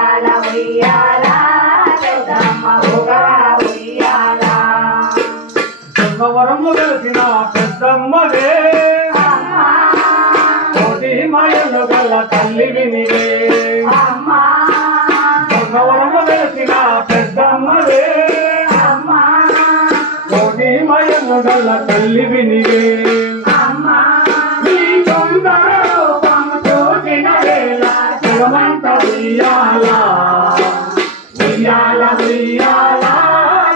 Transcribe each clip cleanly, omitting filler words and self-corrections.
ఉయ్యాల ఉయ్యాల పెద్దమ్మ ఊగరా ఉయ్యాల జన్మవరము వెలిసిన పెద్దమ్మవే కోటి మాయలు గల తల్లివి నీవే జన్మవరము వెలిసిన పెద్దమ్మవే కోటి మాయలు గల తల్లివి నీవే నీ సుందర రూపము చూసిన వేళ జగమంత ఉయ్యాల ఉయ్యాల ఉయ్యాల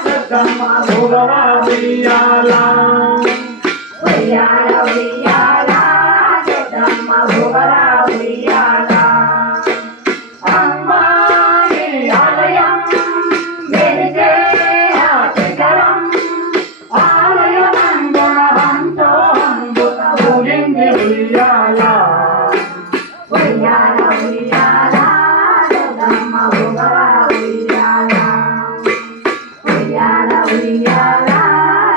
పెద్దమ్మ ఊగరా ఉయ్యాల ఉయ్యాల ఉయ్యాల పెద్దమ్మ ఊగరా ఉయ్యాల అమ్మా నీ ఆలయం వెలిసే ఆ శిఖరం ఆలయమందున హంసో హంబుత ఊగింది ఉయ్యాల ఉయ్యాల ఉయ్యాల పెద్దమ్మ ఊగరా ఉయ్యాల ఉయ్యాల ఉయ్యాల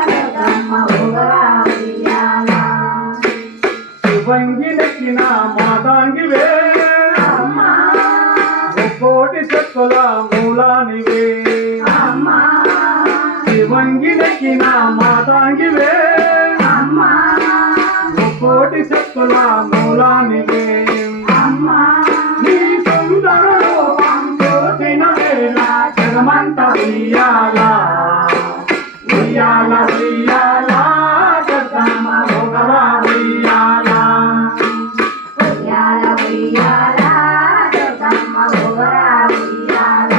పెద్దమ్మ ఊగరా ఉయ్యాల శివంగినెక్కిన మాతాంగివే అమ్మా కోటి చెక్కుల మూలానివే అమ్మా శివంగినెక్కిన మాతాంగివే అమ్మా కోటి చెక్కుల మూలానివే అమ్మా నీ సుందర రూపం చూసిన వేళ జగమంత ఉయ్యాల ఉయ్యాల ఉయ్యాల పెద్దమ్మ ఊగరా ఉయ్యాల ఉయ్యాల ఉయ్యాల పెద్దమ్మ ఊగరా ఉయ్యాల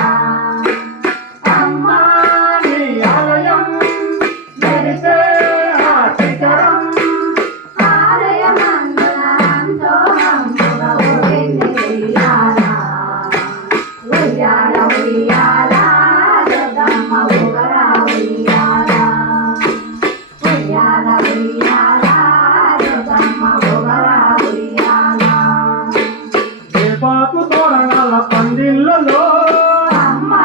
అమ్మా నీ ఆలయం వెలిసే ఆ శిఖరం ఆలయమందున హంసో హంసుల ఊగింది ఉయ్యాల ఉయ్యాల ఉయ్యాల పెద్దమ్మ ఊగరా ఉయ్యాల ఉయ్యాల ఉయ్యాల పెద్దమ్మ ఊగరా ఉయ్యాల వేపాకు తోరణాల పందిళ్ళలో అమ్మా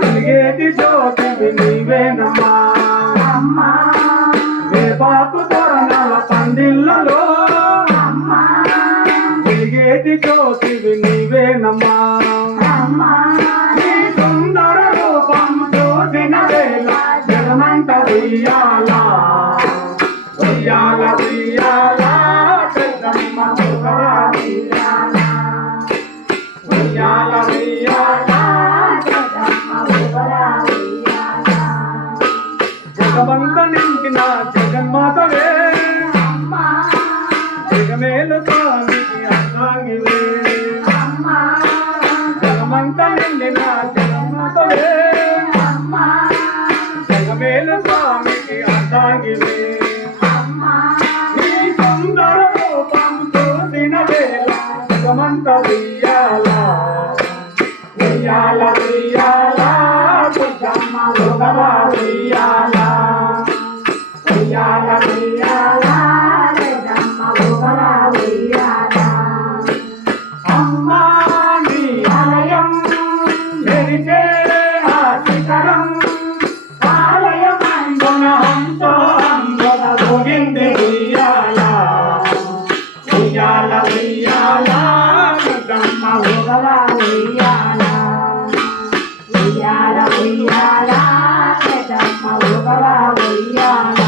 వెలిగేటి జ్యోతివి నీవేనమ్మా అమ్మా వేపాకు తోరణాల పందిళ్ళలో అమ్మా వెలిగేటి జ్యోతివి నీవేనమ్మా అమ్మా నీ సుందర రూపం చూసిన వేళ జగమంత ఉయ్యాల ఉయ్యాల ఉయ్యాల పెద్దమ్మ ఊగరా ఉయ్యాల ఉయ్యాల ఉయ్యాల పెద్దమ్మ ఊగరా ఉయ్యాల జగమంత నింపిన జగన్మాతవే అమ్మా జగమేలు స్వామికి అర్థాంగివే అమ్మా జగమంత నిండిన జగన్మాతవే అమ్మా జగమేలు స్వామికి అర్థాంగివే అమ్మా నీ సుందర రూపం చూసిన వేళ జగమంత ఉయ్యాల ఉయ్యాల ఉయ్యాల పెద్దమ్మ ఊగరా ఉయ్యాల ఉయ్యాల ఉయ్యాల పెద్దమ్మ ఊగరా ఉయ్యాల అమ్మా నీ ఆలయం వెలిసే ఆ శిఖరం ఆలయమందున హంసో హంసల ఊగింది ఉయ్యాల ఉయ్యాల ఉయ్యాల పెద్దమ్మ ఊగరా ఉయ్యాల ఉయ్యాల ఉయ్యాల పెద్దమ్మ ఊగరా ఉయ్యాల